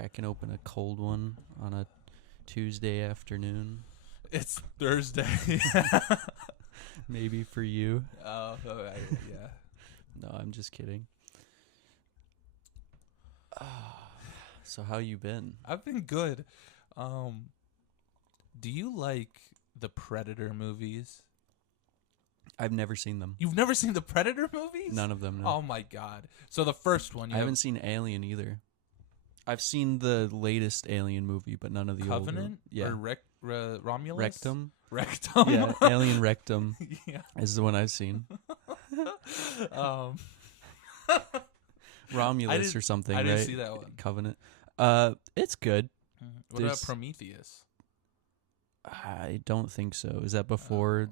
cracking open a cold one on a Tuesday afternoon. It's Thursday. Maybe for you. Yeah. No, I'm just kidding. So how you been? I've been good. Do you like the Predator movies? I've never seen them. You've never seen the Predator movies? None of them, no. Oh my god. So the first one, I haven't seen Alien either. I've seen the latest Alien movie, but none of the Covenant? older. Yeah. Or Romulus? Rectum? Rectum. Yeah, Alien Rectum Yeah. is the one I've seen. Romulus or something, I didn't right? see that one. Covenant. It's good. What about Prometheus? I don't think so. Is that before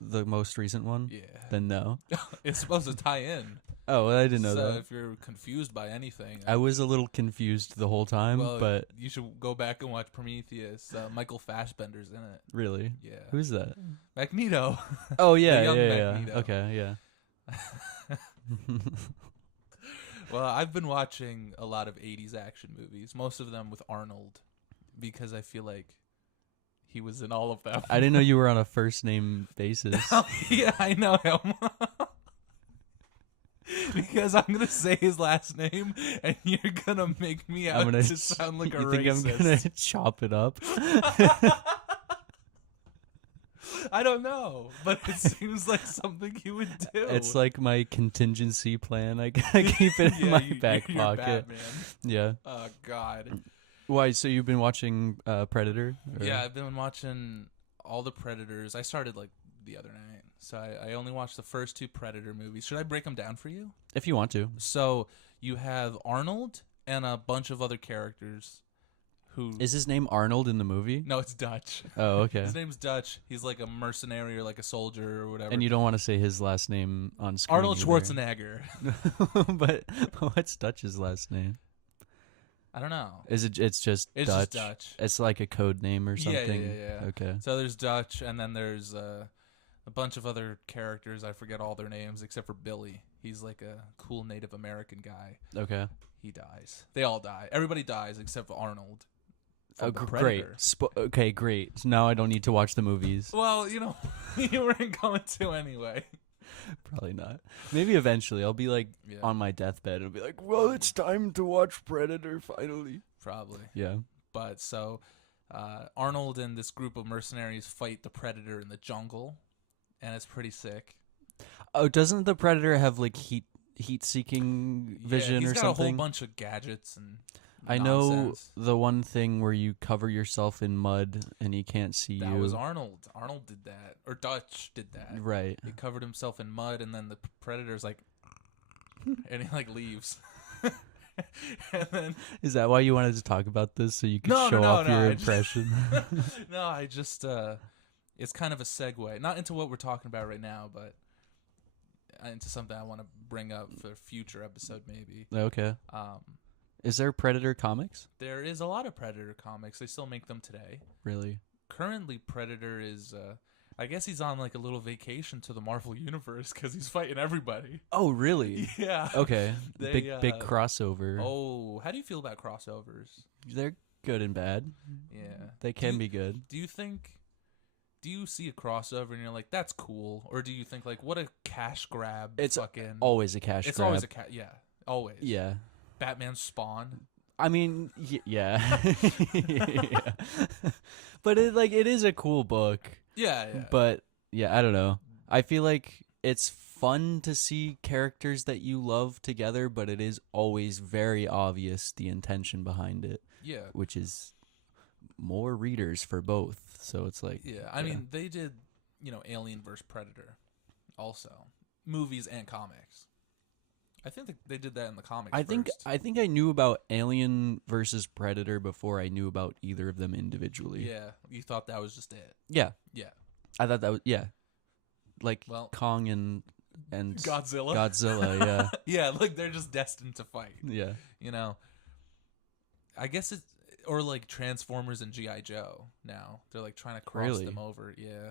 the most recent one? Yeah. Then no. It's supposed to tie in. Oh, well, I didn't know So that. if you're confused by anything, I was a little confused the whole time, well, but you should go back and watch Prometheus. Michael Fassbender's in it. really? Yeah. Who's that? Magneto. Oh, yeah, young yeah. Magneto. Okay, yeah. Well, I've been watching a lot of 80s action movies, most of them with Arnold, because I feel like he was in all of them. I didn't know you were on a first name basis. Yeah, I know him. Because I'm gonna say his last name, and you're gonna make me out to sound like a you racist. think I'm gonna chop it up? I don't know, but it seems like something you would do. It's like my contingency plan. I gotta keep it in my back you're pocket. Batman. Yeah. Oh God. Why? So you've been watching Predator? Or? Yeah, I've been watching all the Predators. I started like the other night, so I only watched the first two Predator movies. Should I break them down for you? If you want to. So you have Arnold and a bunch of other characters. Who Is his name Arnold in the movie? No, it's Dutch. Oh, okay. His name's Dutch. He's like a mercenary or like a soldier or whatever. And you don't want to say his last name on screen. Arnold either. Schwarzenegger. But what's Dutch's last name? I don't know. Is it? It's just It's Dutch. just Dutch. It's like a code name or Yeah, something. yeah. Okay. So there's Dutch, and then there's a bunch of other characters. I forget all their names except for Billy. He's like a cool Native American guy. Okay. He dies. They all die. Everybody dies except for Arnold. Oh, from the great. Predator. Okay, great. So now I don't need to watch the movies. Well, you weren't going to anyway. Probably not. Maybe eventually I'll be like Yeah, on my deathbed. I'll be like, well, it's time to watch Predator finally. probably. Yeah. But so Arnold and this group of mercenaries fight the Predator in the jungle, and it's pretty sick. Oh, doesn't the Predator have like heat-seeking vision he's or got something? a whole bunch of gadgets and I know nonsense. the one thing where you cover yourself in mud and he can't see That you. was Arnold. Arnold did that, or Dutch did that. Right. He covered himself in mud, and then the Predator's like, and he like leaves. And then Is that why you wanted to talk about this so you could No, show no, off no, your I just- impression? no, I just it's kind of a segue, not into what we're talking about right now, but into something I want to bring up for a future episode maybe. Okay. Is there Predator comics? There is a lot of Predator comics. They still make them today. Really? Currently, Predator is, I guess he's on like a little vacation to the Marvel Universe because he's fighting everybody. Oh, really? Yeah. Okay. They, big crossover. Oh, how do you feel about crossovers? They're good and bad. Yeah. They can be good. Do you see a crossover and you're like, that's cool? Or do you think like, what a cash grab? It's fucking. Always a cash It's grab. always a yeah, always. Yeah. Batman Spawn. I mean, yeah. Yeah. But it is a cool book. Yeah. But yeah, I don't know. I feel like it's fun to see characters that you love together, but it is always very obvious the intention behind it, yeah. which is more readers for both. So it's like, Yeah. I mean, they did, Alien vs. Predator also. Movies and comics. I think they did that in the comics I think I knew about Alien versus Predator before I knew about either of them individually. Yeah. You thought that was just it. Yeah. Yeah. I thought that was like Well, Kong and Godzilla. Godzilla, yeah. Yeah, like they're just destined to fight. Yeah. I guess it's or like Transformers and G.I. Joe now. They're like trying to cross Really? them over. Yeah.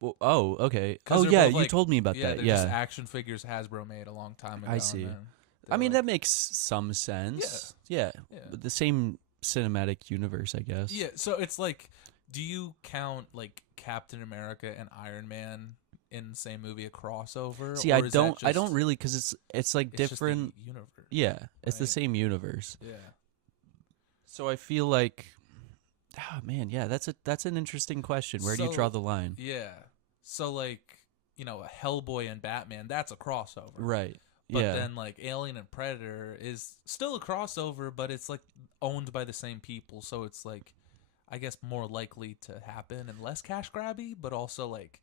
Well, oh, okay. 'Cause Oh, they're yeah, both, you like- told me about Yeah, that. they're Yeah. just action figures Hasbro made a long time ago. I see. and then- I mean, like, that makes some sense. Yeah. yeah. But the same cinematic universe, I guess. Yeah, so it's like, do you count like Captain America and Iron Man in the same movie a crossover? See, or I is that don't. I don't just- really, because it's like it's just the different. universe. Yeah, it's the right? same universe. Yeah. So I feel like, oh man, yeah, that's an interesting question. Where do you draw So- the line? Yeah. So like, you know, a Hellboy and Batman, that's a crossover. Right. But yeah. then like Alien and Predator is still a crossover, but it's like owned by the same people, so it's like, I guess, more likely to happen and less cash grabby, but also like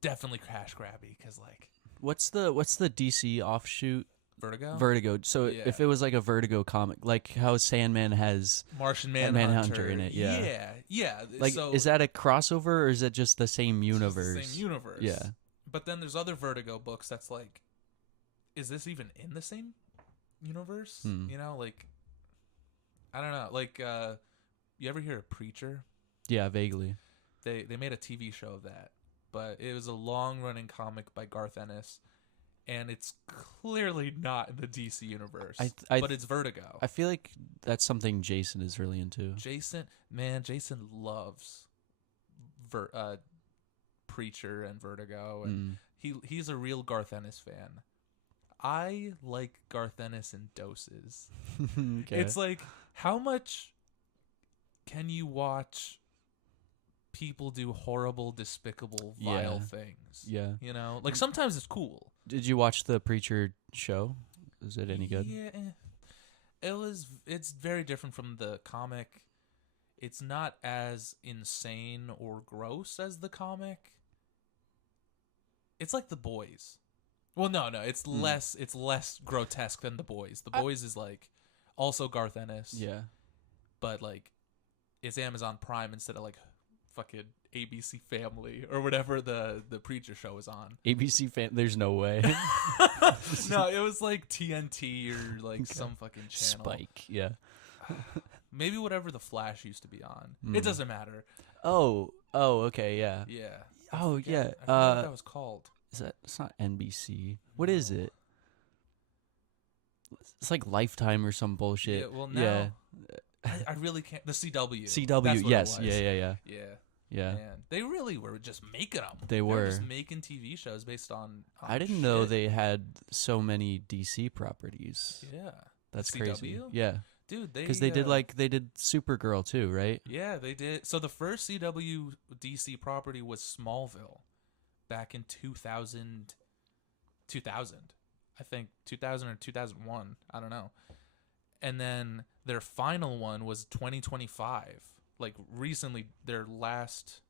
definitely cash grabby because like what's the DC offshoot? Vertigo, Vertigo. So Yeah. if it was like a Vertigo comic, like how Sandman has, Martian and Manhunter. Manhunter in it, yeah. yeah. like, so is that a crossover or is it just the same it's just universe? the same universe. Yeah. But then there's other Vertigo books that's like, is this even in the same universe? Hmm. You know, like, I don't know. Like, you ever hear of Preacher? Yeah, vaguely. They made a TV show of that, but it was a long running comic by Garth Ennis, and it's clearly not in the DC universe. But it's Vertigo. I feel like that's something Jason is really into. Jason loves Preacher and Vertigo, and he's a real Garth Ennis fan. I like Garth Ennis in doses. Okay. It's like, how much can you watch people do horrible, despicable, vile things? Yeah. You know? Like, sometimes it's cool. Did you watch the Preacher show? Is it any good? Yeah. It's very different from the comic. It's not as insane or gross as the comic. It's like The Boys. Well, no, it's less grotesque than The Boys. The Boys is like also Garth Ennis. Yeah. But like it's Amazon Prime instead of like fucking ABC Family or whatever the Preacher show is on. ABC fan. There's no way. No, it was like TNT or like some fucking channel. Spike. Yeah. Maybe whatever the Flash used to be on. It doesn't matter. Oh. Okay. Yeah. Yeah. Oh yeah. I forgot what that was called. Is that? It's not NBC. What is it? It's like Lifetime or some bullshit. Yeah, well, now yeah. I really can't. The CW. CW. That's what Yes. it was. Yeah. Yeah. Man, they really were just making them. They were were. just making TV shows based on I didn't know shit. they had so many DC properties. Yeah. That's CW? crazy. Yeah. Dude, Because they did Supergirl too, right? Yeah, they did. So the first CW DC property was Smallville back in 2000. I think 2000 or 2001. I don't know. And then their final one was 2025. Like recently, their last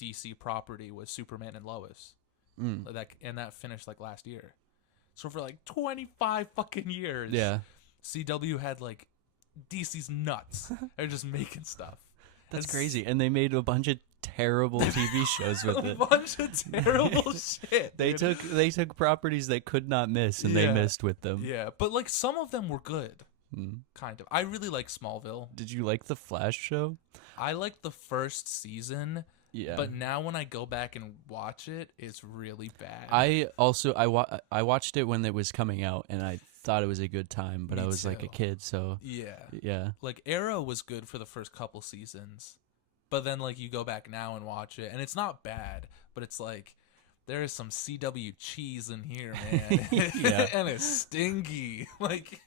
DC property was Superman and Lois. That finished like last year. So for like 25 fucking years, Yeah. CW had like DC's nuts. They're just making stuff. That's It's crazy. And they made a bunch of terrible TV shows with a it. bunch of terrible shit. They dude. took properties they could not miss and they Yeah. missed with them. Yeah, but like some of them were good, Mm. kind of. I really like Smallville. Did you like the Flash show? I liked the first season, Yeah. but now when I go back and watch it, it's really bad. I watched it when it was coming out and I thought it was a good time, but Me I was like a too. kid, so Yeah. yeah. Like Arrow was good for the first couple seasons, but then like you go back now and watch it, and it's not bad, but it's like there is some CW cheese in here, man. Yeah. And it's stinky. Like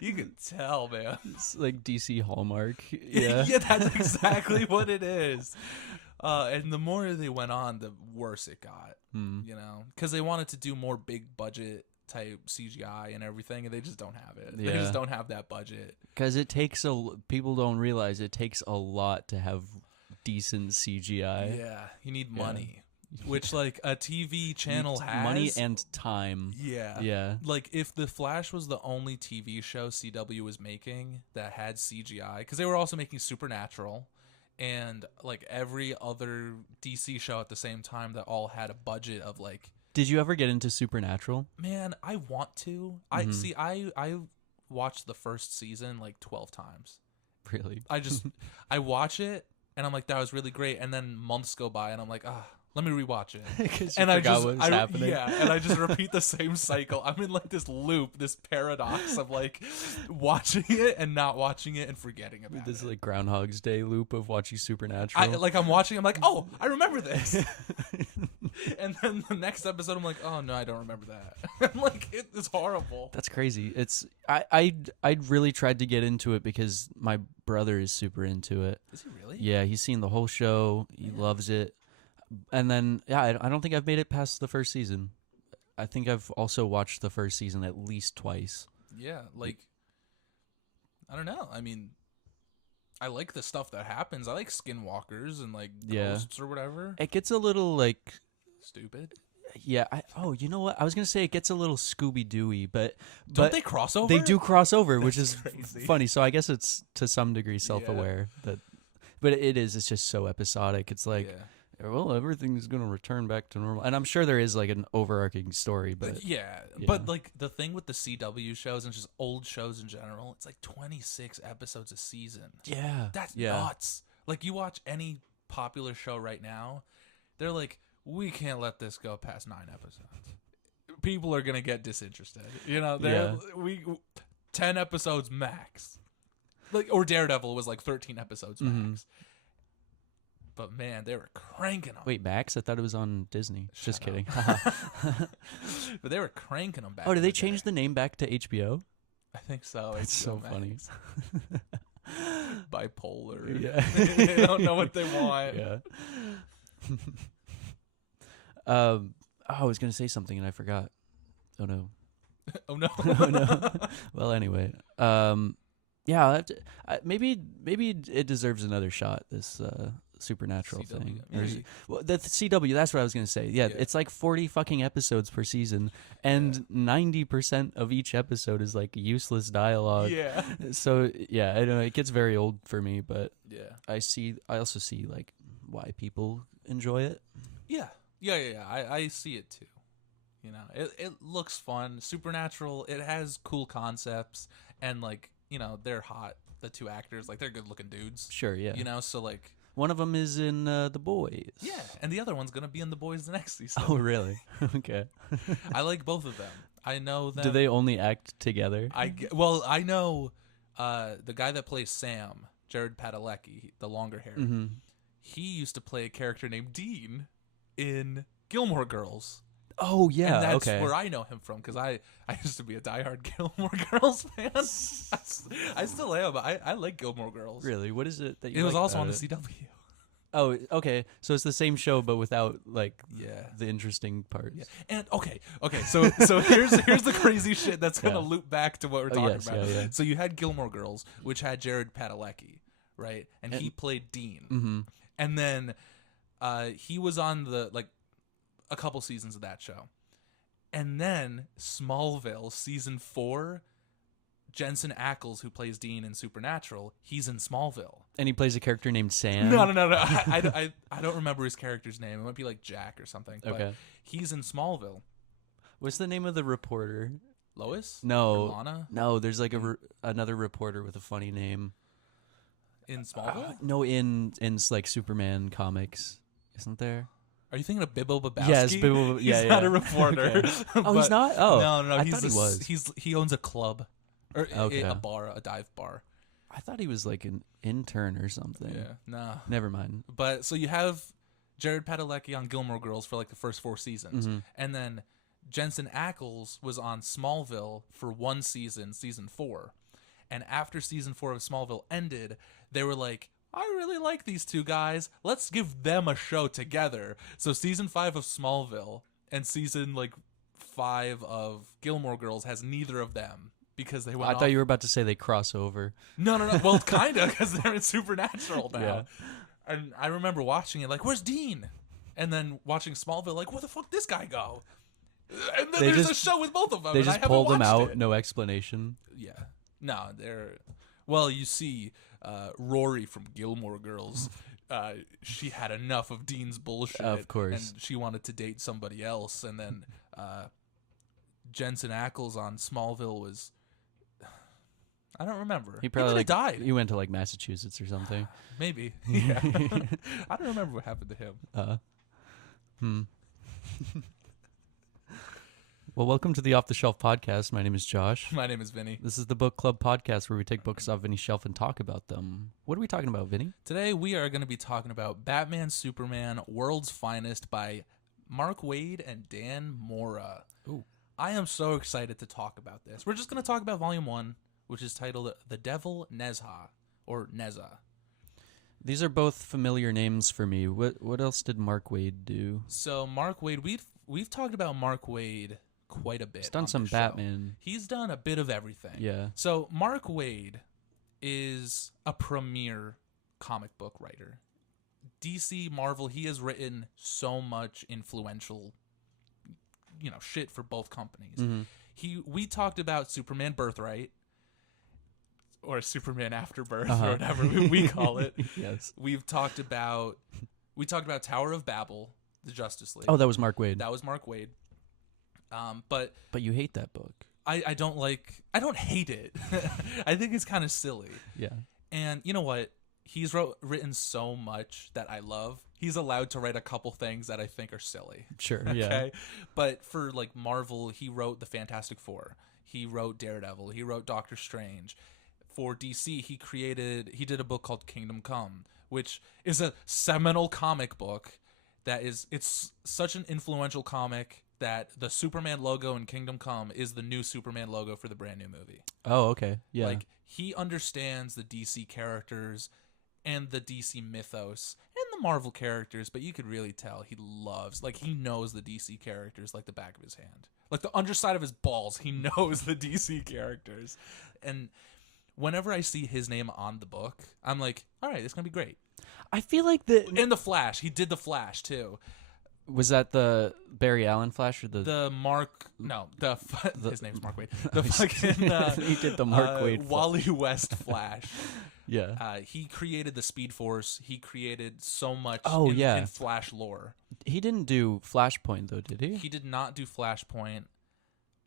you can tell, man. It's like DC Hallmark. Yeah. Yeah, that's exactly what it is. And the more they went on, the worse it got. You know, because they wanted to do more big budget type CGI and everything, and they just don't have it. They Yeah. just don't have that budget. Because people don't realize it takes a lot to have decent CGI. Yeah, you need money, which like a TV channel has. Money and time. Yeah. Yeah. Like if The Flash was the only TV show CW was making that had CGI, because they were also making Supernatural and like every other DC show at the same time that all had a budget of like, Did you ever get into Supernatural? man, I want to. I watched the first season like 12 times. Really? I watch it and I'm like, that was really great, and then months go by and I'm like, Let me rewatch it. Because And I just, what was happening. yeah, and I just repeat the same cycle. I'm in like this loop, this paradox of like watching it and not watching it and forgetting about This it. like Groundhog's Day loop of watching Supernatural. I'm watching. I'm like, oh, I remember this. And then the next episode, I'm like, oh no, I don't remember that. I'm like, it's horrible. That's crazy. I really tried to get into it because my brother is super into it. Is he really? Yeah, he's seen the whole show. He loves it. And then I don't think I've made it past the first season. I think I've also watched the first season at least twice. Yeah, like I don't know. I mean, I like the stuff that happens. I like skinwalkers and like Yeah. ghosts or whatever. It gets a little like Stupid. yeah. You know what? I was gonna say it gets a little Scooby Dooey, but Don't they cross over? They do cross over, which That's is crazy. funny. So I guess it's to some degree self-aware that, but it is. It's just so episodic. It's like, well, everything's gonna return back to normal, and I'm sure there is like an overarching story, but yeah. yeah. But like the thing with the CW shows and just old shows in general, it's like 26 episodes a season. yeah, That's yeah. nuts. Like you watch any popular show right now, they're like, we can't let this go past 9 episodes. People are gonna get disinterested. You know, we 10 episodes max. Like or Daredevil was like 13 episodes max. But man, they were cranking them. Wait, Max? I thought it was on Disney. Just Shut kidding. But they were cranking them back. Oh, did in they the change day. the name back to HBO? I think so. That's so HBO funny. Max. Bipolar. Yeah. They don't know what they want. Yeah. I was gonna say something and I forgot. Oh no. Oh no. Oh no. Well, anyway. Yeah. I'll have to, maybe it deserves another shot. This Supernatural CW, thing. Or is maybe. it- well, the CW. That's what I was gonna say. Yeah, Yeah. it's like 40 fucking episodes per season, and 90% of each episode is like useless dialogue. Yeah. So yeah, I don't know. It gets very old for me, but Yeah. I also see like why people enjoy it. Yeah. I see it too. You know, it looks fun. Supernatural. It has cool concepts, and like they're hot. The 2 actors, like they're good looking dudes. Sure, yeah. You know, so like One of them is in The Boys. yeah, and the other one's gonna be in The Boys the next season. Oh, really? Okay. I like both of them. I know them. Do they only act together? I know the guy that plays Sam, Jared Padalecki, the longer hair. Mm-hmm. He used to play a character named Dean in Gilmore Girls. Oh, yeah. And that's okay. where I know him from because I used to be a diehard Gilmore Girls fan. I still am. I like Gilmore Girls. Really? What is it that you It was like also on about the it? CW. Oh, okay. So it's the same show, but without like Yeah. the interesting parts. Yeah. And okay. So here's the crazy shit that's gonna Yeah. loop back to what we're Oh, talking yes, about. yeah. So you had Gilmore Girls, which had Jared Padalecki, right? And he played Dean. Mm-hmm. And then he was on a couple seasons of that show. And then Smallville season 4, Jensen Ackles, who plays Dean in Supernatural, he's in Smallville. And he plays a character named Sam. No. I don't remember his character's name. It might be like Jack or something. But Okay. he's in Smallville. What's the name of the reporter? Lois? No. Or Lana? No, there's like another reporter with a funny name. In Smallville? No, in like Superman comics, isn't there? Are you thinking of Bibbo Babowski? Yes, Bibbo. He's Yeah, not yeah. a reporter. Okay. Oh, he's not. Oh, No. I thought he was. He owns a club, or Okay. a bar, a dive bar. I thought he was like an intern or something. Yeah, no. Never mind. But so you have Jared Padalecki on Gilmore Girls for like the first 4 seasons, Mhm. and then Jensen Ackles was on Smallville for 1 season, season 4, and after season 4 of Smallville ended, they were like, I really like these 2 guys. Let's give them a show together. So season 5 of Smallville and season 5 of Gilmore Girls has neither of them because they went I off. thought you were about to say they cross over. No. Well, kind of, because they're in Supernatural now. Yeah. And I remember watching it like, where's Dean? And then watching Smallville like, where the fuck this guy go? And then They there's a just- show with both of them. They and I just haven't pulled them watched out, it. no explanation. Yeah. No, they're... Well, you see, Rory from Gilmore Girls, she had enough of Dean's bullshit. Of course. And she wanted to date somebody else. And then Jensen Ackles on Smallville was... I don't remember. He probably might have died. He went to like Massachusetts or something. Maybe. Yeah. I don't remember what happened to him. Well, welcome to the Off the Shelf podcast. My name is Josh. My name is Vinny. This is the book club podcast where we take books off Vinny's shelf and talk about them. What are we talking about, Vinny? Today we are going to be talking about Batman Superman World's Finest by Mark Waid and Dan Mora. Ooh. I am so excited to talk about this. We're just going to talk about Volume 1, which is titled The Devil Nezha, or Neza. These are both familiar names for me. What else did Mark Waid do? So Mark Waid, we've talked about Mark Waid quite a bit. He's done some Batman. He's done a bit of everything. Yeah. So Mark Waid is a premier comic book writer. DC, Marvel, he has written so much influential, shit for both companies. Mm-hmm. We talked about Superman Birthright, or Superman Afterbirth, or whatever we call it. Yes. We talked about Tower of Babel, the Justice League. Oh, that was Mark Waid. That was Mark Waid. But you hate that book. I don't hate it. I think it's kind of silly. Yeah. And you know what? He's written so much that I love. He's allowed to write a couple things that I think are silly. Sure, okay? yeah. But for like Marvel, he wrote the Fantastic Four. He wrote Daredevil. He wrote Doctor Strange. For DC, he did a book called Kingdom Come, which is a seminal comic book it's such an influential comic that the Superman logo in Kingdom Come is the new Superman logo for the brand new movie. Oh, okay. Yeah. Like, he understands the DC characters and the DC mythos and the Marvel characters, but you could really tell he knows the DC characters like the back of his hand. Like the underside of his balls, he knows the DC characters. And whenever I see his name on the book, I'm like, all right, it's going to be great. I feel like In The Flash, he did The Flash too. Was that the Barry Allen Flash or his name's Mark Waid. The fucking he did the Mark Waid Wally West Flash. Yeah. He created the Speed Force. He created so much in Flash lore. He didn't do Flashpoint though, did he? He did not do Flashpoint,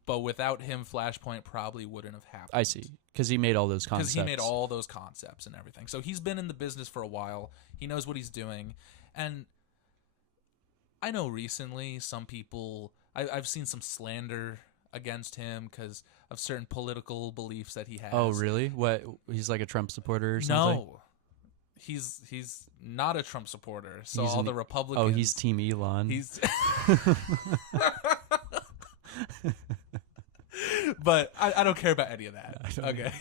but without him, Flashpoint probably wouldn't have happened. I see. Because he made all those concepts. Because he made all those concepts and everything. So he's been in the business for a while. He knows what he's doing. And I know recently some people, I've seen some slander against him because of certain political beliefs that he has. Oh, really? What? He's like a Trump supporter or something? No. He's not a Trump supporter. So all the Republicans. Oh, he's Team Elon. He's But I don't care about any of that. Okay.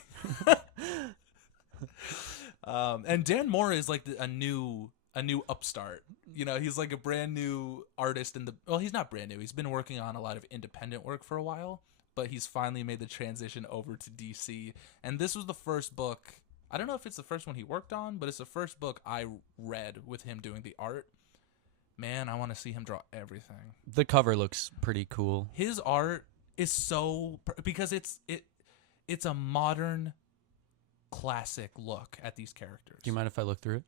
And Dan Mora is like a new upstart. He's like a brand new artist he's not brand new. He's been working on a lot of independent work for a while, but he's finally made the transition over to DC. And this was the first book. I don't know if it's the first one he worked on, but it's the first book I read with him doing the art. Man, I want to see him draw everything. The cover looks pretty cool. His art is because it's a modern classic look at these characters. Do you mind if I look through it?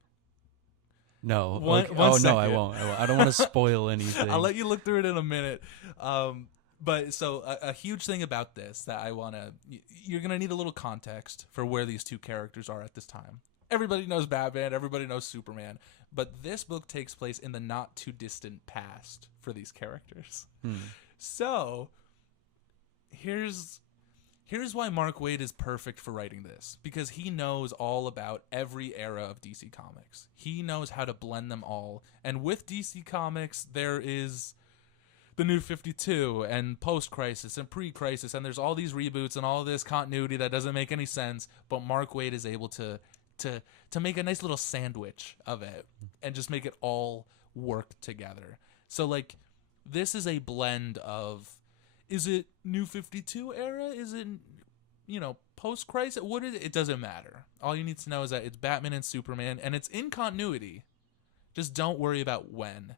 No. One second. No, I won't. I don't want to spoil anything. I'll let you look through it in a minute. But so a huge thing about this that you're going to need a little context for where these two characters are at this time. Everybody knows Batman, everybody knows Superman, but this book takes place in the not too distant past for these characters. So here's why Mark Waid is perfect for writing this, because he knows all about every era of DC Comics. He knows how to blend them all. And with DC Comics, there is the New 52 and post-Crisis and pre-Crisis, and there's all these reboots and all this continuity that doesn't make any sense, but Mark Waid is able to make a nice little sandwich of it and just make it all work together. So like, this is a blend of, is it New 52 era? Is it, post-Crisis? What is it? It doesn't matter. All you need to know is that it's Batman and Superman, and it's in continuity. Just don't worry about when.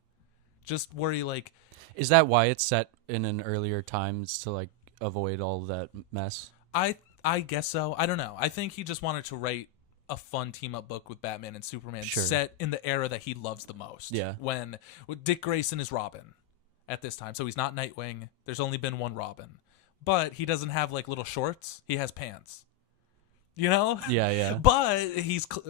Just worry, like... Is that why it's set in an earlier times to, like, avoid all that mess? I guess so. I don't know. I think he just wanted to write a fun team-up book with Batman and Superman set in the era that he loves the most. Yeah. When Dick Grayson is Robin at this time. So he's not Nightwing. There's only been one Robin. But he doesn't have, like, little shorts. He has pants. You know? Yeah, yeah. But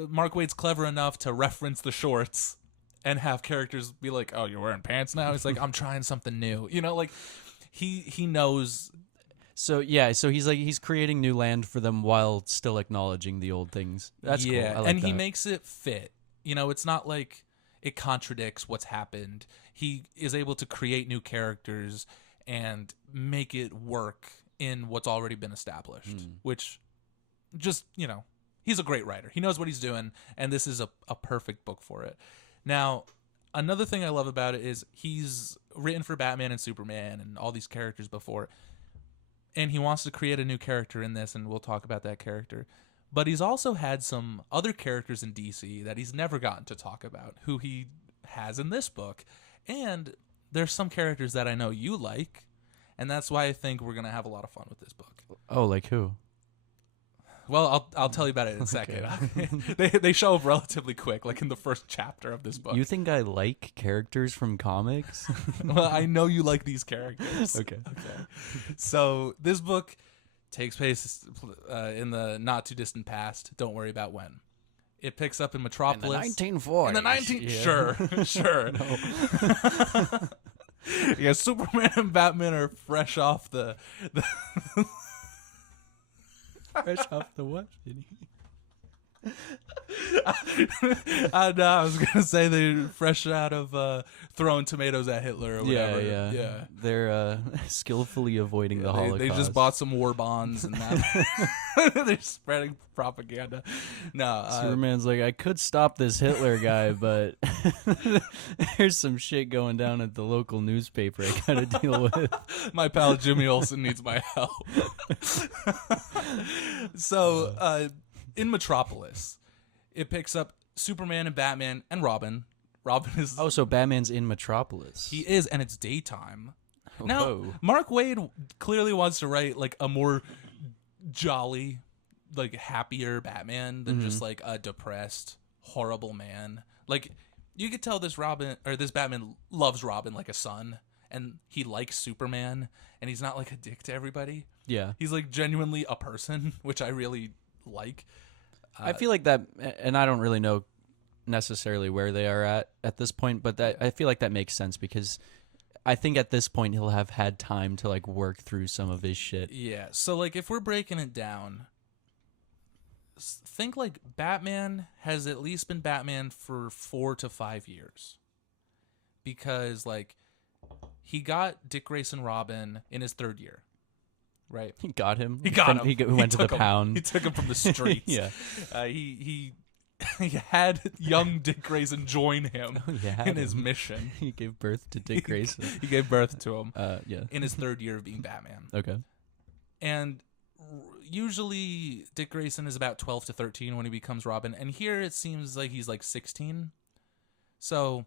Mark Waid's clever enough to reference the shorts and have characters be like, "Oh, you're wearing pants now." It's like, I'm trying something new. You know, like he knows. So yeah, so he's creating new land for them while still acknowledging the old things. That's cool. I like and that. he makes it fit. You know, it's not like it contradicts what's happened. He is able to create new characters and make it work in what's already been established, which just, you know, he's a great writer. He knows what he's doing, and this is a perfect book for it. Now, another thing I love about it is he's written for Batman and Superman and all these characters before, and he wants to create a new character in this, and we'll talk about that character. But he's also had some other characters in DC that he's never gotten to talk about, who he has in this book. And there's some characters that I know you like, and that's why I think we're going to have a lot of fun with this book. Oh, like who? Well, I'll tell you about it in a second. They show up relatively quick, like in the first chapter of this book. You think I like characters from comics? Well, I know you like these characters. Okay. So this book takes place in the not too distant past. Don't worry about when. It picks up in Metropolis. In the 1940s. In the Sure. Yeah, Superman and Batman are fresh off the Fresh off the what? I was gonna say they're fresh out of throwing tomatoes at Hitler or whatever. Yeah. They're skillfully avoiding the Holocaust. They just bought some war bonds and that they're spreading propaganda. No, Superman's like, I could stop this Hitler guy, but there's some shit going down at the local newspaper I gotta deal with. My pal Jimmy Olsen needs my help. So, in Metropolis, it picks up Superman and Batman and Robin. Robin is... Oh, so Batman's in Metropolis. He is, and it's daytime. Whoa. Now, Mark Waid clearly wants to write like a more jolly, like happier Batman than just like a depressed, horrible man. Like, you could tell this Batman loves Robin like a son, and he likes Superman, and he's not like a dick to everybody. Yeah. He's like genuinely a person, which I really like. I feel like that, and I don't really know necessarily where they are at this point, but that I feel like that makes sense because I think at this point he'll have had time to like work through some of his shit. Yeah. So like if we're breaking it down, think like Batman has at least been Batman for 4 to 5 years, because like he got Dick Grayson Robin in his 3rd year. Right. He got him. He got him. He went to the pound. He took him from the streets. Yeah. He had young Dick Grayson join him in his mission. He gave birth to Dick Grayson. He gave birth to him. Yeah. In his 3rd year of being Batman. Okay. And usually Dick Grayson is about 12 to 13 when he becomes Robin, and here it seems like he's like 16. So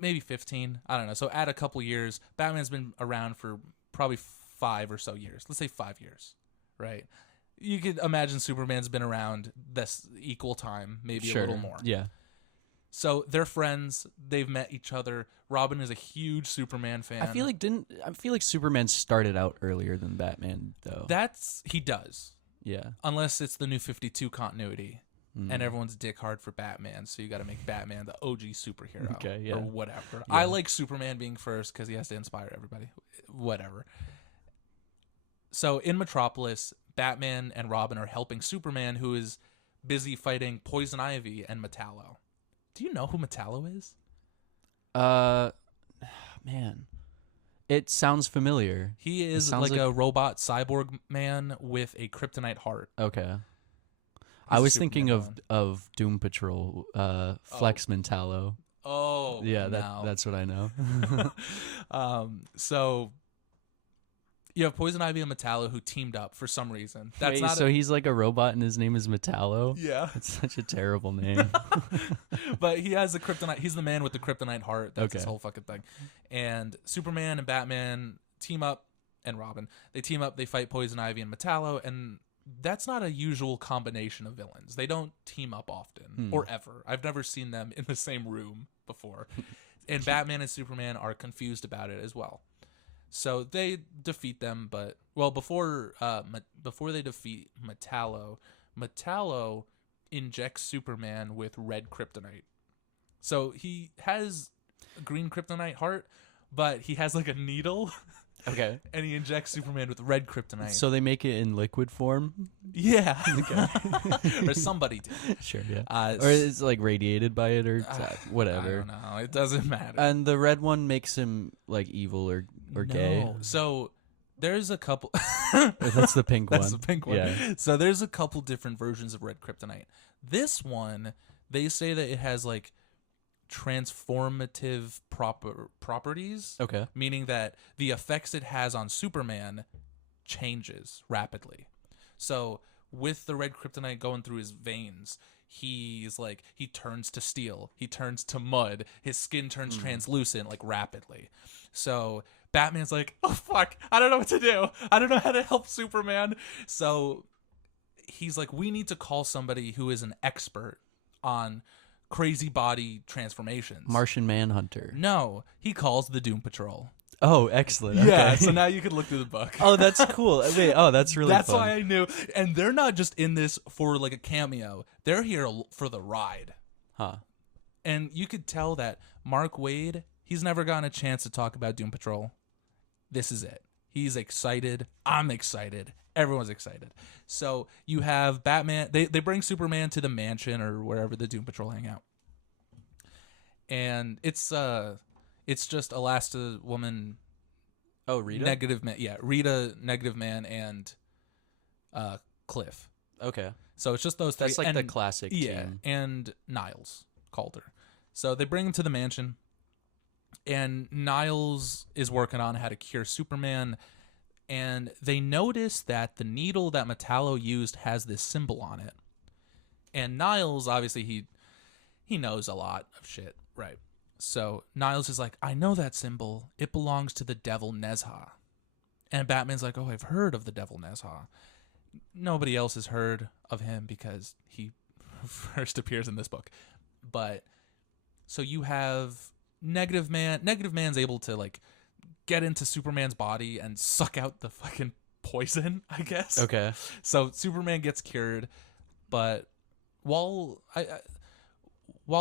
maybe 15. I don't know. So add a couple years. Batman's been around for probably 5 or so years. Let's say 5 years, right? You could imagine Superman's been around this equal time, maybe a little more. Yeah. So they're friends. They've met each other. Robin is a huge Superman fan. I feel like Superman started out earlier than Batman though. He does. Yeah. Unless it's the New 52 continuity. And everyone's dick hard for Batman, so you got to make Batman the OG superhero, okay, yeah. or whatever. Yeah. I like Superman being first because he has to inspire everybody. Whatever. So in Metropolis, Batman and Robin are helping Superman, who is busy fighting Poison Ivy and Metallo. Do you know who Metallo is? Man, it sounds familiar. He is like a robot cyborg man with a kryptonite heart. Okay. I was thinking of Doom Patrol, Flex Mentallo. Oh, yeah, that's what I know. So you have Poison Ivy and Metallo who teamed up for some reason. So he's like a robot and his name is Metallo? Yeah. That's such a terrible name. But he has the kryptonite. He's the man with the kryptonite heart. That's his whole fucking thing. And Superman and Batman team up, and Robin. They team up, they fight Poison Ivy and Metallo, and that's not a usual combination of villains. They don't team up often or ever. I've never seen them in the same room before. And Batman and Superman are confused about it as well. So they defeat them, but before they defeat Metallo injects Superman with red kryptonite. So he has a green kryptonite heart, but he has like a needle, Okay. and he injects Superman with red kryptonite. So they make it in liquid form? Yeah. Or somebody did. Sure, yeah. Uh, Or it's like radiated by it or I whatever. don't know. It doesn't matter. And the red one makes him like evil or gay. No. So there's a couple. That's the pink That's one. the pink one. Yeah. So there's a couple different versions of red kryptonite. This one, they say that it has like transformative properties, Okay. meaning that the effects it has on Superman changes rapidly. So with the red kryptonite going through his veins, he's like, he turns to steel, he turns to mud, his skin turns translucent like rapidly. So Batman's like, oh fuck, I don't know what to do, I don't know how to help Superman. So he's like, we need to call somebody who is an expert on crazy body transformations. Martian Manhunter. No, he calls the Doom Patrol. Oh, excellent. Yeah, Okay. so now you can look through the book. Oh, that's cool. Wait, that's really That's fun. why I knew. And they're not just in this for like a cameo. They're here for the ride. Huh. And you could tell that Mark Waid, he's never gotten a chance to talk about Doom Patrol. This is it. He's excited. I'm excited. Everyone's excited. So you have Batman. They bring Superman to the mansion or wherever the Doom Patrol hang out. And it's just Elasta Woman, Oh, Rita? Negative Man. Yeah, Rita, Negative Man, and Cliff. Okay. So it's just those three. That's like and, the classic Yeah, team. and Niles Calder. So they bring him to the mansion, and Niles is working on how to cure Superman, and they notice that the needle that Metallo used has this symbol on it. And Niles, obviously, he knows a lot of shit, right? So Niles is like, I know that symbol. It belongs to the Devil Nezha. And Batman's like, oh, I've heard of the Devil Nezha. Nobody else has heard of him because he first appears in this book. But so you have Negative Man. Negative Man's able to like get into Superman's body and suck out the fucking poison, I guess. Okay. So Superman gets cured, but while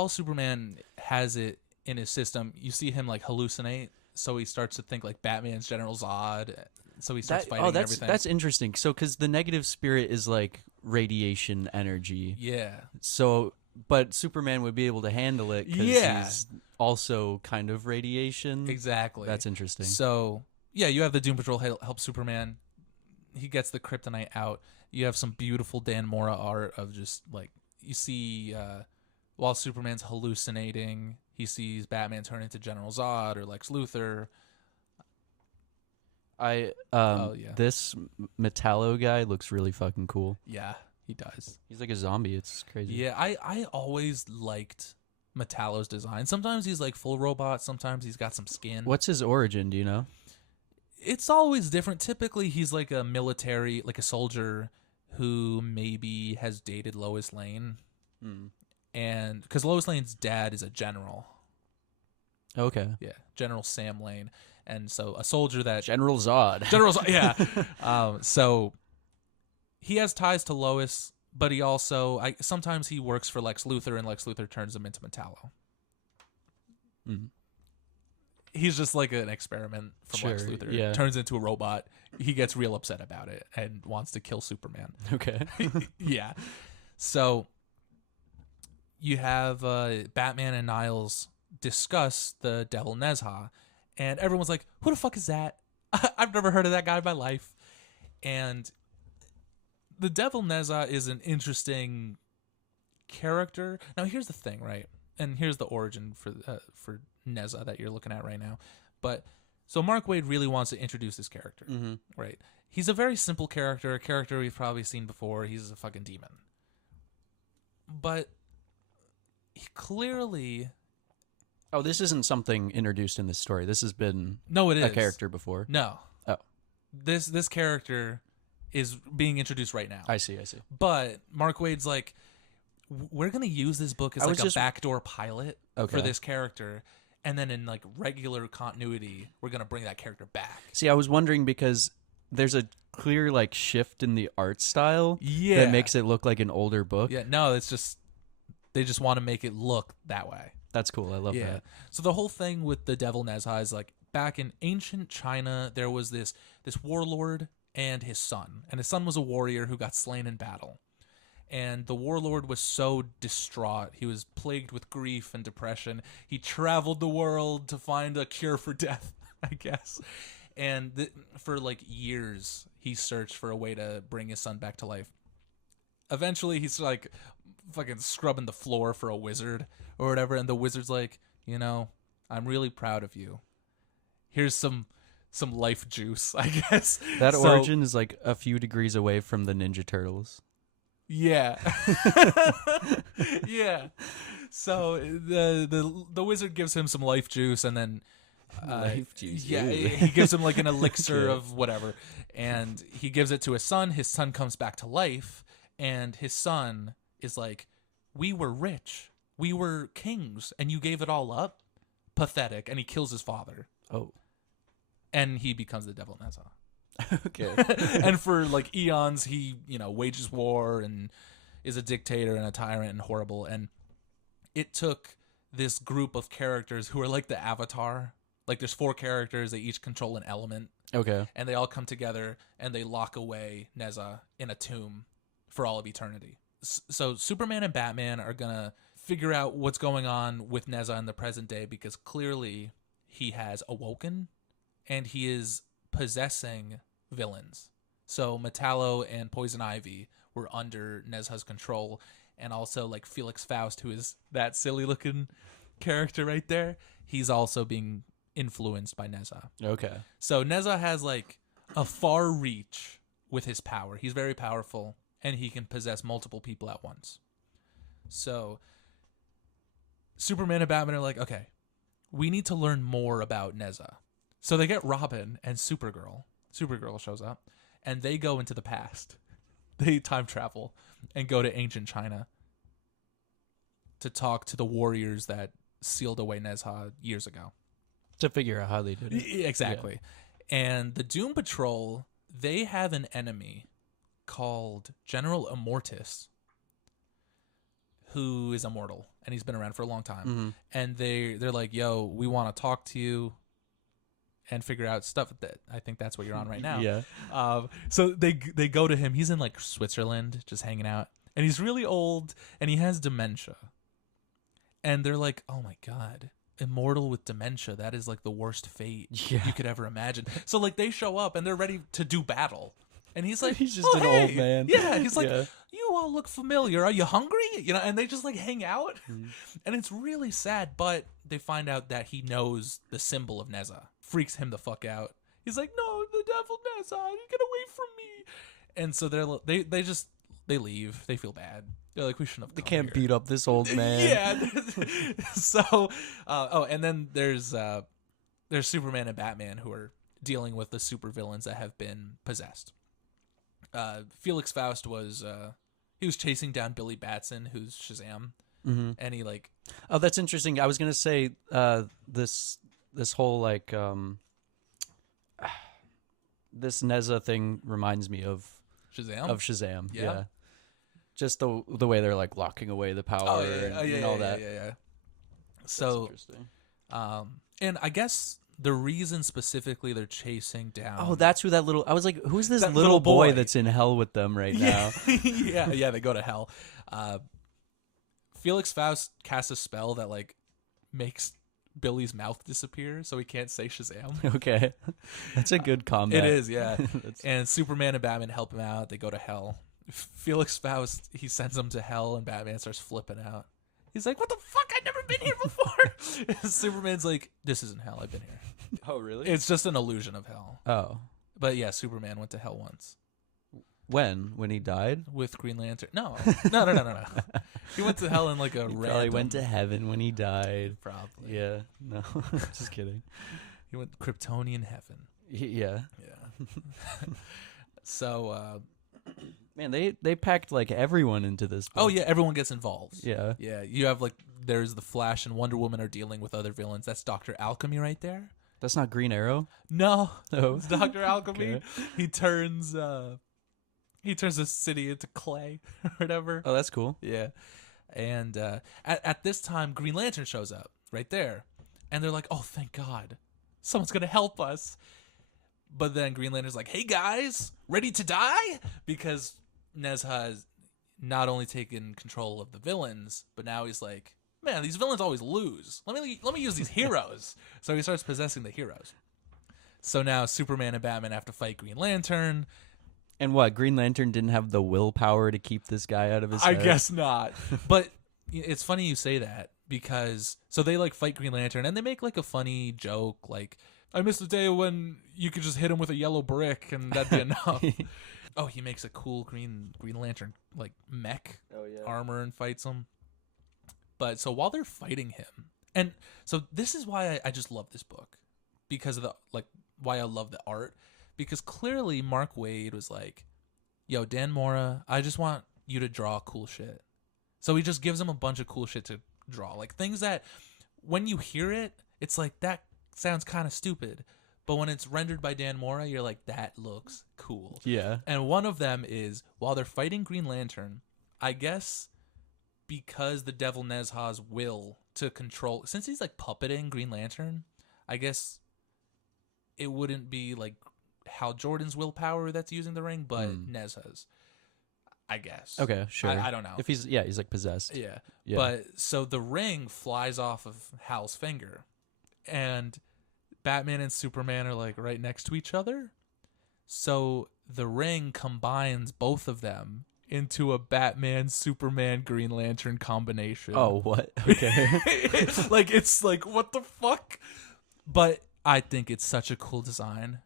Superman has it in his system, you see him like hallucinate. So he starts to think like Batman's General Zod. So he starts fighting everything. That's interesting. So, because the negative spirit is like radiation energy. Yeah. So, but Superman would be able to handle it because Yeah. he's also kind of radiation. Exactly. That's interesting. So yeah, you have the Doom Patrol help Superman. He gets the kryptonite out. You have some beautiful Dan Mora art of just like, you see while Superman's hallucinating, he sees Batman turn into General Zod or Lex Luthor. This Metallo guy looks really fucking cool. Yeah, he does. He's like a zombie. It's crazy. Yeah, I always liked Metallo's design. Sometimes he's like full robot. Sometimes he's got some skin. What's his origin? Do you know? It's always different. Typically, he's like a military, like a soldier who maybe has dated Lois Lane. And because Lois Lane's dad is a general. Okay. Yeah, General Sam Lane. And so a soldier that General Zod. General Zod, yeah. So he has ties to Lois, but he also sometimes he works for Lex Luthor, and Lex Luthor turns him into Metallo. He's just like an experiment from Lex Sure, Luthor. yeah. Turns into a robot. He gets real upset about it and wants to kill Superman. Okay. Yeah. So you have Batman and Niles discuss the Devil Nezha, and everyone's like, who the fuck is that? I've never heard of that guy in my life. And the Devil Nezha is an interesting character. Now, here's the thing, right? And here's the origin for Nezha that you're looking at right now. But so Mark Waid really wants to introduce this character, right? He's a very simple character, a character we've probably seen before. He's a fucking demon. But he clearly... Oh, this isn't something introduced in this story. This has been No, it is. a character before. No. Oh. This character is being introduced right now. I see. But Mark Waid's like, we're going to use this book as like a backdoor pilot for this character. And then in like regular continuity, we're going to bring that character back. See, I was wondering because there's a clear like shift in the art style Yeah. that makes it look like an older book. Yeah, no, it's just, they just want to make it look that way. That's cool. I love Yeah. that. So the whole thing with the Devil Nezha is like back in ancient China, there was this warlord and his son. And his son was a warrior who got slain in battle. And the warlord was so distraught. He was plagued with grief and depression. He traveled the world to find a cure for death, I guess. And for like years, he searched for a way to bring his son back to life. Eventually, he's like fucking scrubbing the floor for a wizard or whatever. And the wizard's like, you know, I'm really proud of you. Here's some life juice, I guess. That So- origin is like a few degrees away from the Ninja Turtles. Yeah. Yeah. So the wizard gives him some life juice, and then Life juice, Yeah, ew. he gives him like an elixir Okay. of whatever, and he gives it to his son. His son comes back to life, and his son is like, "We were rich, we were kings, and you gave it all up. Pathetic." And he kills his father, Oh, and he becomes the Devil Nezha. okay. And for like eons, he wages war and is a dictator and a tyrant and horrible. And it took this group of characters who are like the Avatar. Like there's 4 characters, they each control an element, Okay. and they all come together and they lock away Nezha in a tomb for all of eternity. So Superman and Batman are gonna figure out what's going on with Nezha in the present day, because clearly he has awoken and he is possessing villains. So Metallo and Poison Ivy were under Nezha's control, and also like Felix Faust, who is that silly looking character right there, he's also being influenced by Nezha. Okay. So Nezha has like a far reach with his power. He's very powerful, and he can possess multiple people at once. So Superman and Batman are like, okay, we need to learn more about Nezha. So they get Robin and Supergirl. Supergirl shows up, and they go into the past. They time travel and go to ancient China to talk to the warriors that sealed away Nezha years ago. To figure out how they did it. Exactly. And the Doom Patrol, they have an enemy called General Immortus, who is immortal, and he's been around for a long time. Mm-hmm. And they're like, yo, we want to talk to you and figure out stuff. That I think that's what you're on right now. Yeah. So they go to him. He's in like Switzerland, just hanging out, and he's really old, and he has dementia. And they're like, oh my god, immortal with dementia, that is like the worst fate Yeah. you could ever imagine. So like they show up and they're ready to do battle, and he's like, He's just "Oh, an hey." old man. Yeah, he's like, Yeah. you all look familiar, are you hungry? And they just like hang out. And it's really sad, but they find out that he knows the symbol of Nezha. Freaks him the fuck out. He's like, no, the Devil Nezha, you get away from me. And so they leave. They feel bad. They're like, we shouldn't have They come can't here. beat up this old man. Yeah. So, and then there's Superman and Batman who are dealing with the supervillains that have been possessed. Felix Faust was he was chasing down Billy Batson, who's Shazam, Mm-hmm. and he like Oh, that's interesting. I was gonna say this whole like this Nezha thing reminds me of Shazam. Shazam. Yeah. Yeah. Just the way they're like locking away the power Oh yeah, and all that. yeah. That's So, interesting. and I guess the reason specifically they're chasing down. Oh, that's who that little. I was like, who's this That little little boy boy. that's in hell with them right now? yeah. They go to hell. Felix Faust casts a spell that like makes Billy's mouth disappear, so he can't say Shazam. Okay, that's a good combat. It is, yeah. That's- And Superman and Batman help him out. They go to hell. Felix Faust, he sends them to hell, and Batman starts flipping out. He's like, "What the fuck? I've never been here before." And Superman's like, "This isn't hell. I've been here. oh, really? It's just an illusion of hell." Oh, But yeah, Superman went to hell once when he died? with Green Lantern. No. He went to hell in like a He random. probably went to heaven when he died. Probably. Yeah, no, just kidding. He went Kryptonian heaven. Yeah, Yeah. So, man, they packed like everyone into this. oh book. yeah, everyone gets involved. yeah. Yeah, you have like there's the Flash and Wonder Woman are dealing with other villains. That's Dr. Alchemy right there. That's not Green Arrow. No, Oh, it's Dr. Alchemy. Okay. He turns the city into clay or whatever. Oh, that's cool. Yeah. And at this time, Green Lantern shows up right there. And they're like, oh, thank God. Someone's going to help us. But then Green Lantern's like, hey, guys, ready to die? Because Nezha has not only taken control of the villains, but now he's like, man, these villains always lose. Let me use these heroes. So he starts possessing the heroes. So now Superman and Batman have to fight Green Lantern. And what, Green Lantern didn't have the willpower to keep this guy out of his I head? guess not. But it's funny you say that because so they like fight Green Lantern and they make like a funny joke like, I miss the day when you could just hit him with a yellow brick and that'd be enough. Oh, he makes a cool Green Lantern like mech armor and fights him. But so while they're fighting him, and so this is why I just love this book because of the like why I love the art, because clearly Mark Waid was like, yo, Dan Mora, I just want you to draw cool shit. So he just gives him a bunch of cool shit to draw, like things that when you hear it, it's like that sounds kind of stupid, but when it's rendered by Dan Mora, you're like, that looks cool. Yeah. And one of them is while they're fighting Green Lantern, I guess because the Devil Nezha's will to control, since he's like puppeting Green Lantern, I guess it wouldn't be like Hal Jordan's willpower that's using the ring, but Nezha's, I guess. Okay, sure. I don't know. If he's like possessed. Yeah. Yeah. But so the ring flies off of Hal's finger, and Batman and Superman are like right next to each other. So the ring combines both of them into a Batman, Superman, Green Lantern combination. Oh, what? Okay. Like, it's like, what the fuck? But I think it's such a cool design.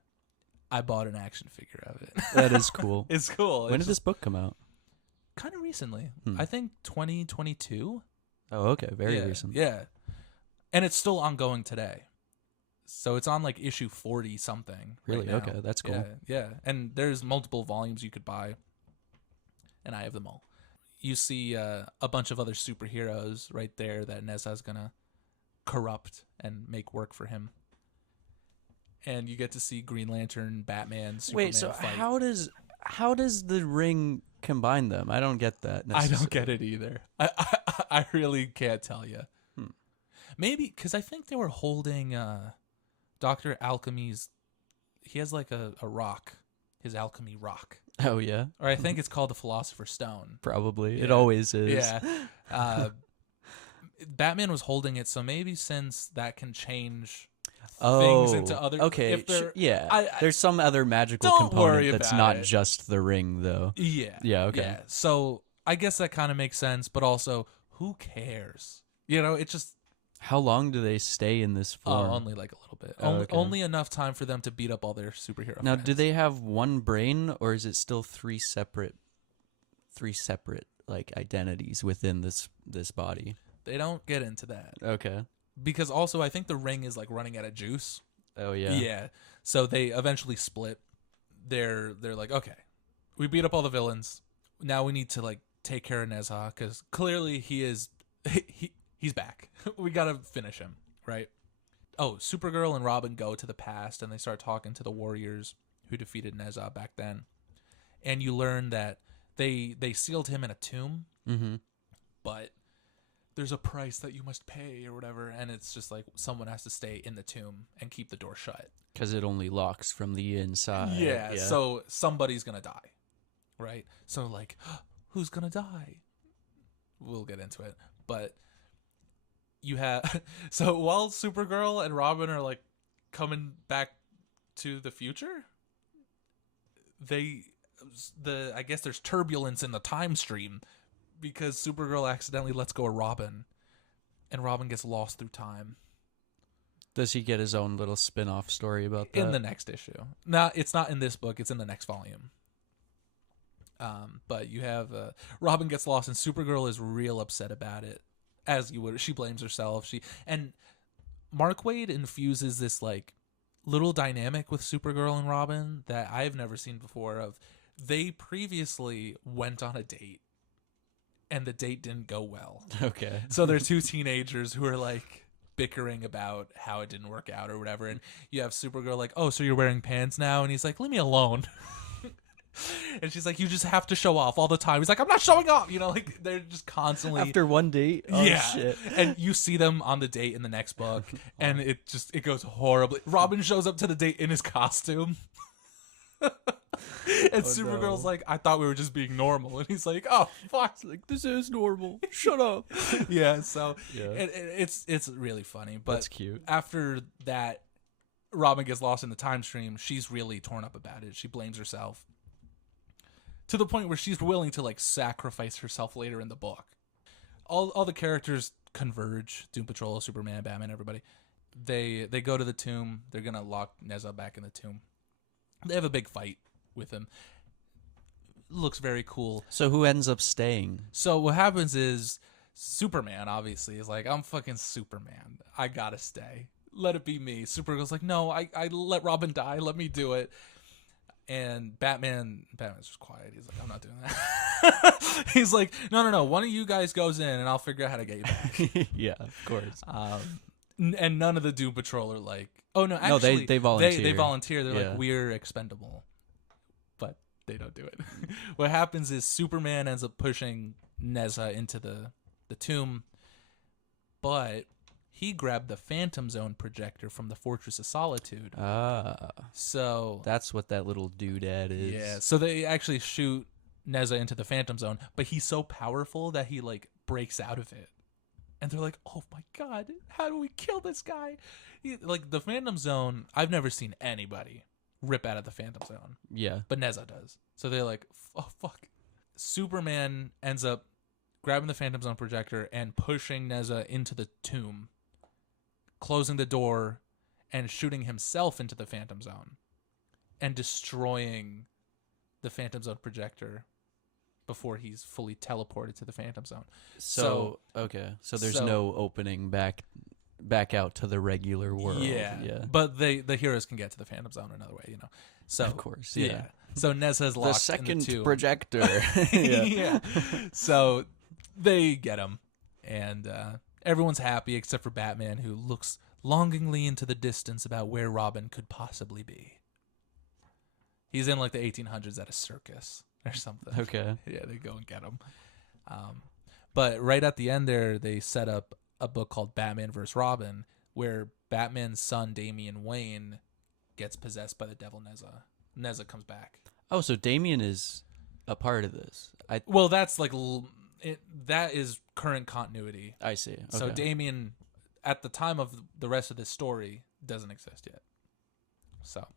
I bought an action figure of it. That is cool. It's cool. When did this book come out? Kind of recently. I think 2022. Oh, okay. Very recent. Yeah. And it's still ongoing today. So it's on like issue 40 something. Really? Right now. Okay, that's cool. Yeah. And there's multiple volumes you could buy. And I have them all. You see a bunch of other superheroes right there that Nezha's going to corrupt and make work for him. And you get to see Green Lantern, Batman, Superman Wait, so fight. how does the ring combine them? I don't get that. I don't get it either. I really can't tell you. Maybe because I think they were holding Dr. Alchemy's. He has like a rock, his alchemy rock. Oh yeah. Or I think it's called the Philosopher's Stone. Probably. Yeah. It always is. Yeah. Batman was holding it, so maybe since that can change Oh, things into other. okay. If they're, yeah. There's some other magical Don't worry component that's about not it. just the ring, though. Yeah. Yeah, okay. Yeah. So I guess that kind of makes sense, but also, who cares? You know, it just. How long do they stay in this form? Only like a little bit. Oh, okay. Only enough time for them to beat up all their superhero Now, friends. do they have one brain, or is it still three separate like identities within this body? They don't get into that. Okay. Because also, I think the ring is like running out of juice. Oh yeah. Yeah. So they eventually split. They're like, okay, we beat up all the villains. Now we need to like take care of Nezha because clearly he's back. We gotta finish him, right? Oh, Supergirl and Robin go to the past and they start talking to the warriors who defeated Nezha back then, and you learn that they sealed him in a tomb, but there's a price that you must pay or whatever, and it's just like someone has to stay in the tomb and keep the door shut. Because it only locks from the inside. Yeah, so somebody's gonna die, right? So like, who's gonna die? We'll get into it, but you have so while Supergirl and Robin are like coming back to the future, I guess there's turbulence in the time stream because Supergirl accidentally lets go of Robin, and Robin gets lost through time. Does he get his own little spin-off story about that? In the next issue. No, it's not in this book. It's in the next volume. But you have Robin gets lost, and Supergirl is real upset about it, as you would. She blames herself. And Mark Waid infuses this like little dynamic with Supergirl and Robin that I've never seen before. Of they previously went on a date, and the date didn't go well. Okay. So they're two teenagers who are like bickering about how it didn't work out or whatever, and you have Supergirl like, oh, so you're wearing pants now? And he's like, leave me alone. And she's like, you just have to show off all the time. He's like, I'm not showing off. You know, like they're just constantly After one date? Oh, yeah. shit. And you see them on the date in the next book, and it goes horribly. Robin shows up to the date in his costume. And Supergirl's no. like, I thought we were just being normal. And he's like, oh, fuck. Like, this is normal. Shut up. Yeah, so Yeah. it's really funny. But That's cute. after that, Robin gets lost in the time stream. She's really torn up about it. She blames herself to the point where she's willing to like sacrifice herself later in the book. All the characters converge. Doom Patrol, Superman, Batman, everybody. They go to the tomb. They're gonna lock Nezha back in the tomb. They have a big fight with him. Looks very cool. So who ends up staying? So what happens is Superman obviously is like, I'm fucking Superman. I gotta stay. Let it be me. Supergirl's like, no, I let Robin die. Let me do it. And Batman's just quiet. He's like, I'm not doing that. He's like, no. One of you guys goes in and I'll figure out how to get you back. Yeah, of course. And none of the Doom Patrol are like, oh no, No, actually, they volunteer. They volunteer. They're Yeah. like, we're expendable, but they don't do it. What happens is Superman ends up pushing Nezha into the tomb, but he grabbed the Phantom Zone projector from the Fortress of Solitude. Ah, So that's what that little doodad is. yeah, so they actually shoot Nezha into the Phantom Zone, but he's so powerful that he like breaks out of it. And they're like, oh my god, how do we kill this guy? Like, the Phantom Zone, I've never seen anybody rip out of the Phantom Zone, Yeah. but Nezha does. So they're like, oh fuck. Superman ends up grabbing the Phantom Zone projector and pushing Nezha into the tomb, closing the door, and shooting himself into the Phantom Zone, and destroying the Phantom Zone projector before he's fully teleported to the Phantom Zone. So okay. So there's so- no opening back out to the regular world. Yeah, Yeah. but the heroes can get to the Phantom Zone another way, you know. So Of course, yeah. So Nezha's The locked second in the tomb. projector. Yeah. So they get him, and everyone's happy except for Batman, who looks longingly into the distance about where Robin could possibly be. He's in like the 1800s at a circus or something. Okay. Yeah, they go and get him. But right at the end there, they set up a book called Batman vs. Robin, where Batman's son, Damian Wayne, gets possessed by the devil Nezha. Nezha comes back. Oh, so Damien is a part of this. Well, that's like that is current continuity. I see. Okay. So Damian, at the time of the rest of this story, doesn't exist yet. So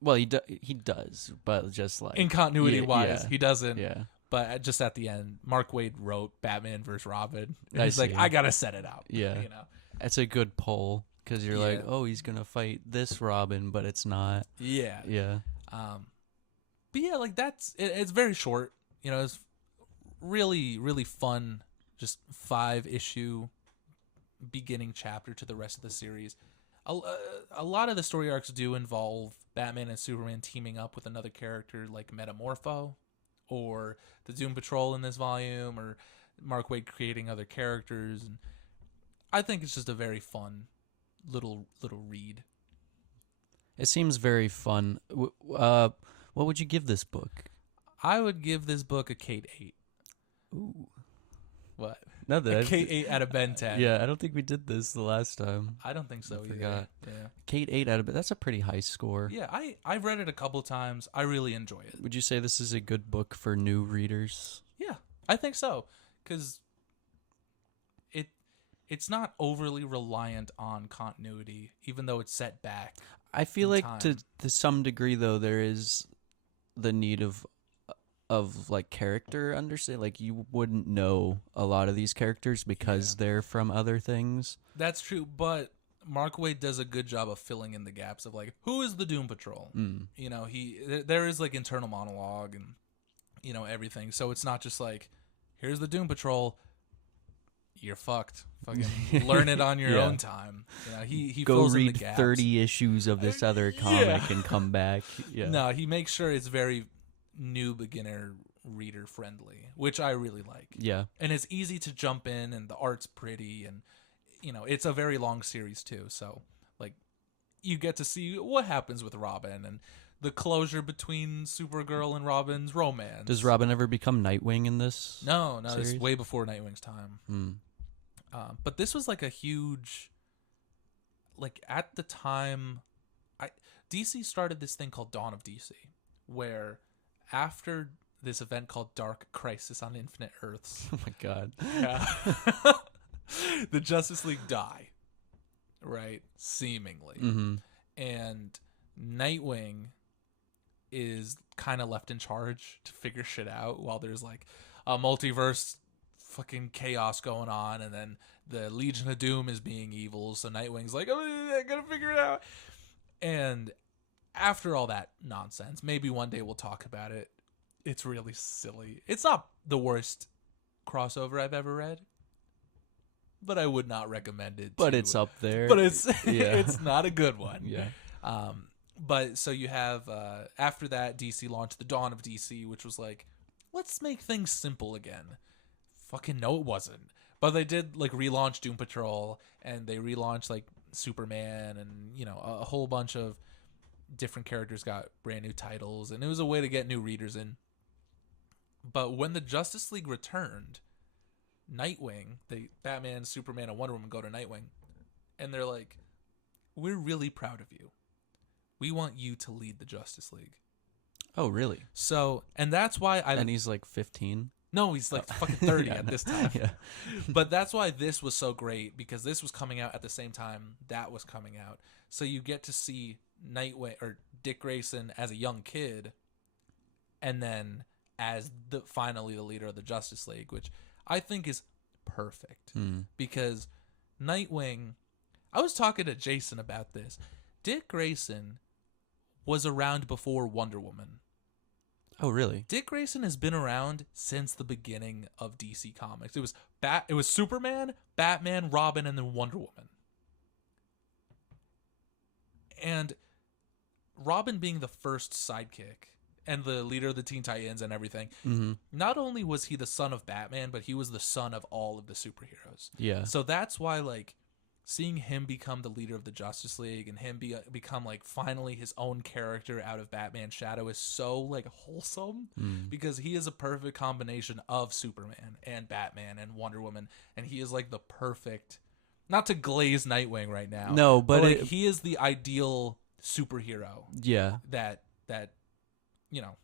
Well, he does, but just like in continuity wise, yeah. he doesn't. Yeah. But just at the end, Mark Waid wrote Batman vs. Robin. And I he's like, see. I gotta set it out. Yeah. You know. It's a good poll because you're like, Yeah. oh, he's gonna fight this Robin, but it's not. Yeah. Yeah. But yeah, like it's very short. You know, it's really, really fun. Just 5-issue beginning chapter to the rest of the series. A lot of the story arcs do involve Batman and Superman teaming up with another character like Metamorpho, or the Doom Patrol in this volume, or Mark Waid creating other characters, and I think it's just a very fun little read. It seems very fun. What would you give this book? I would give this book a Kate 8. Ooh. What? Nothing. A Kate 8 out of Ben 10. Yeah, I don't think we did this the last time. I don't think so I either. forgot. Yeah. Kate 8 out of it. That's a pretty high score. Yeah, I've read it a couple times. I really enjoy it. Would you say this is a good book for new readers? Yeah, I think so, because it's not overly reliant on continuity, even though it's set back. I feel In like time. to some degree though there is the need of like character understand. Like you wouldn't know a lot of these characters because they're from other things. That's true, but Mark Waid does a good job of filling in the gaps of like, who is the Doom Patrol? You know, there is like internal monologue and you know everything. So it's not just like, here's the Doom Patrol. You're fucked. Fucking learn it on your Yeah. own time. You know, he Go fills in the read gaps. 30 issues of this other comic and come back. Yeah. No, he makes sure it's very new beginner reader friendly, which I really like. Yeah. And it's easy to jump in, and the art's pretty, and you know it's a very long series too. So like, you get to see what happens with Robin, and the closure between Supergirl and Robin's romance. Does Robin ever become Nightwing in this? No, this series? is way before Nightwing's time. But this was like a huge, like at the time, DC started this thing called Dawn of DC, where after this event called Dark Crisis on Infinite Earths, Oh my god. yeah, the Justice League die, right? Seemingly. Mm-hmm. And Nightwing is kind of left in charge to figure shit out while there's like a multiverse fucking chaos going on, and then the Legion of Doom is being evil, so Nightwing's like, oh, I gotta figure it out. And after all that nonsense, maybe one day we'll talk about it. It's really silly. It's not the worst crossover I've ever read, but I would not recommend it. But it's up there. But it's Yeah. it's not a good one. Yeah. But so you have after that, DC launched the Dawn of DC, which was like, let's make things simple again. Fucking no, it wasn't. But they did like relaunch Doom Patrol, and they relaunched like Superman, and you know, a whole bunch of different characters got brand new titles, and it was a way to get new readers in. But when the Justice League returned, Nightwing, Batman, Superman, and Wonder Woman go to Nightwing, and they're like, we're really proud of you. We want you to lead the Justice League. Oh, really? So, and that's why And he's like 15. No, he's like fucking 30 Yeah, at no. this time. Yeah. But that's why this was so great, because this was coming out at the same time that was coming out. So you get to see Nightwing or Dick Grayson as a young kid, and then as finally the leader of the Justice League, which I think is perfect. Because Nightwing, I was talking to Jason about this. Dick Grayson was around before Wonder Woman. Oh, really? Dick Grayson has been around since the beginning of DC Comics. It was Superman, Batman, Robin, and then Wonder Woman. And Robin being the first sidekick and the leader of the Teen Titans and everything, not only was he the son of Batman, but he was the son of all of the superheroes. Yeah. So that's why, like, seeing him become the leader of the Justice League and him become like finally his own character out of Batman's shadow is so like wholesome, because he is a perfect combination of Superman and Batman and Wonder Woman, and he is like the perfect, not to glaze Nightwing right now. No, but like, he is the ideal superhero. Yeah. That you know,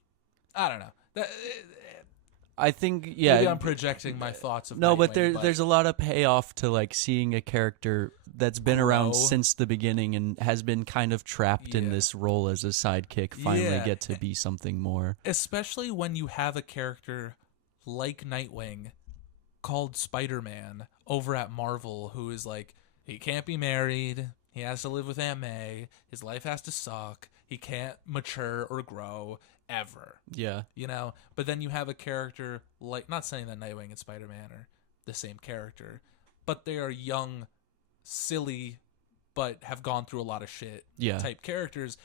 I don't know. I think, yeah. Maybe I'm projecting my thoughts of No, Nightwing, but there's a lot of payoff to like seeing a character that's been around grow. since the beginning and has been kind of trapped in Yeah. this role as a sidekick finally Yeah. get to be something more. Especially when you have a character like Nightwing called Spider-Man over at Marvel, who is like, he can't be married, he has to live with Aunt May, his life has to suck, he can't mature or grow ever. Yeah. You know, but then you have a character like, not saying that Nightwing and Spider-Man are the same character, but they are young, silly, but have gone through a lot of shit Yeah. type characters.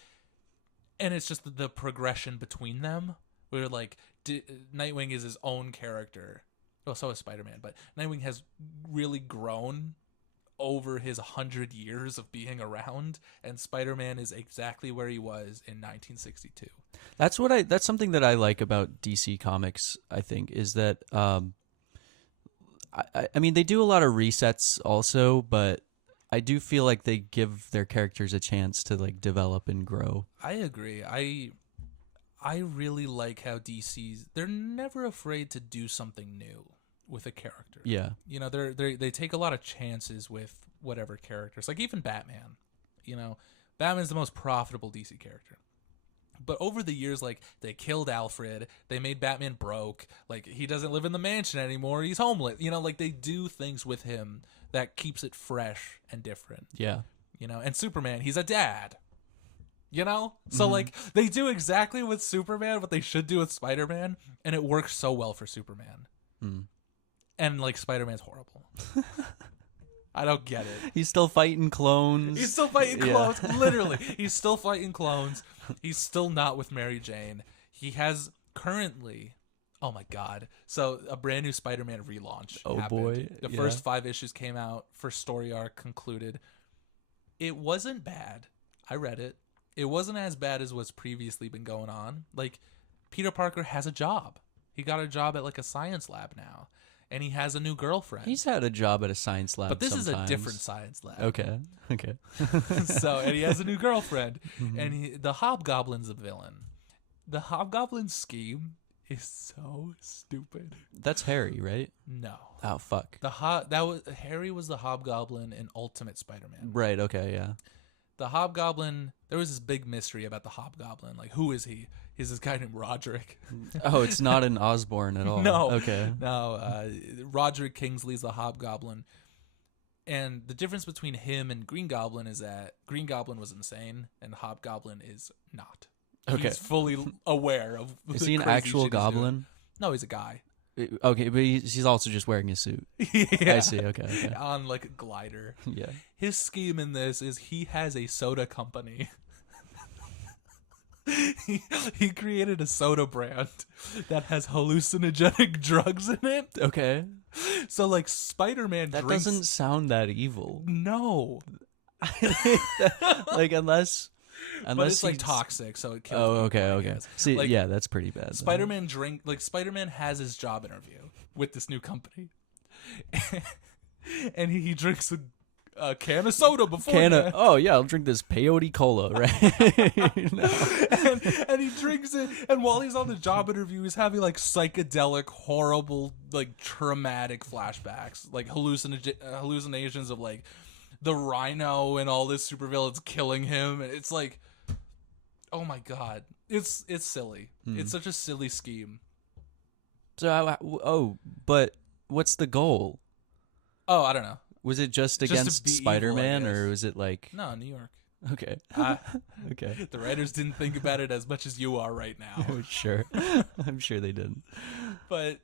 And it's just the progression between them, where like Nightwing is his own character. Well, so is Spider-Man, but Nightwing has really grown over his 100 years of being around, and Spider-Man is exactly where he was in 1962. That's something that I like about DC Comics, I think, is that I mean, they do a lot of resets also, but I do feel like they give their characters a chance to like develop and grow. I agree. I really like how they're never afraid to do something new with a character. Yeah. You know, they take a lot of chances with whatever characters. Like even Batman. You know, Batman's the most profitable DC character. But over the years, like, they killed Alfred, they made Batman broke, like, he doesn't live in the mansion anymore, he's homeless. You know, like, they do things with him that keeps it fresh and different. Yeah. You know, and Superman, he's a dad. You know? So, like, they do exactly with Superman what they should do with Spider-Man, and it works so well for Superman. And, like, Spider-Man's horrible. I don't get it. He's still fighting clones. He's still fighting Yeah. clones. Literally. He's still fighting clones. He's still not with Mary Jane. He has currently, oh my God. So a brand new Spider-Man relaunch Oh happened. boy. The Yeah. first 5 issues came out. First story arc concluded. It wasn't bad. I read it. it wasn't as bad as what's previously been going on. Like, Peter Parker has a job. He got a job at like a science lab now, and he has a new girlfriend. He's had a job at a science lab, but this sometimes. is a different science lab. Okay. So, and he has a new girlfriend, Mhm. and the Hobgoblin's a villain. The Hobgoblin scheme is so stupid. That's Harry, right? No, Oh fuck. Harry was the Hobgoblin in Ultimate Spider-Man. Right. Okay. Yeah. The Hobgoblin, there was this big mystery about the Hobgoblin. Like, who is he? He's this guy named Roderick. Oh, it's not an Osborn at all. No. Okay. No, Roderick Kingsley's the Hobgoblin. And the difference between him and Green Goblin is that Green Goblin was insane and Hobgoblin is not. Okay. He's fully aware of Is the he an crazy actual shit he's doing. goblin? No, he's a guy. Okay, but he's also just wearing a suit. Yeah. I see. Okay. On like a glider. Yeah. His scheme in this is he has a soda company. he created a soda brand that has hallucinogenic drugs in it. Okay. So like Spider-Man That drinks. doesn't sound that evil. No, Like unless but it's like he's- toxic, so it kills. Oh, people, okay. I Okay. guess. See, Like, yeah, that's pretty bad. then. Spider-Man has his job interview with this new company, and he drinks a can of soda before. Oh yeah, I'll drink this peyote cola, right? No. and he drinks it, and while he's on the job interview, he's having like psychedelic, horrible, like traumatic flashbacks, like hallucinations of like the Rhino and all this supervillains killing him, and it's like, oh my god, it's silly. It's such a silly scheme. So, but what's the goal? Oh, I don't know. Was it just Just to against be evil, I Spider-Man, guess. or was it like No, New York. okay, Uh, okay, the writers didn't think about it as much as you are right now. sure. I'm sure they didn't. But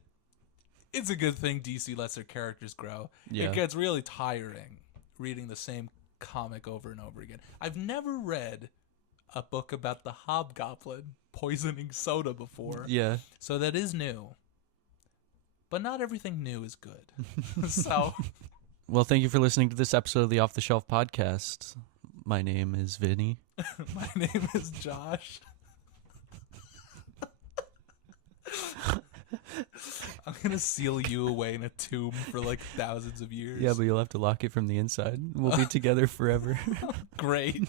it's a good thing DC lets their characters grow. Yeah. It gets really tiring reading the same comic over and over again. I've never read a book about the Hobgoblin poisoning soda before. Yeah. So that is new. But not everything new is good. So Well, thank you for listening to this episode of the Off the Shelf podcast. My name is Vinny. my name is Josh. I'm going to seal you away in a tomb for like thousands of years. Yeah, but you'll have to lock it from the inside. We'll be together forever. Great.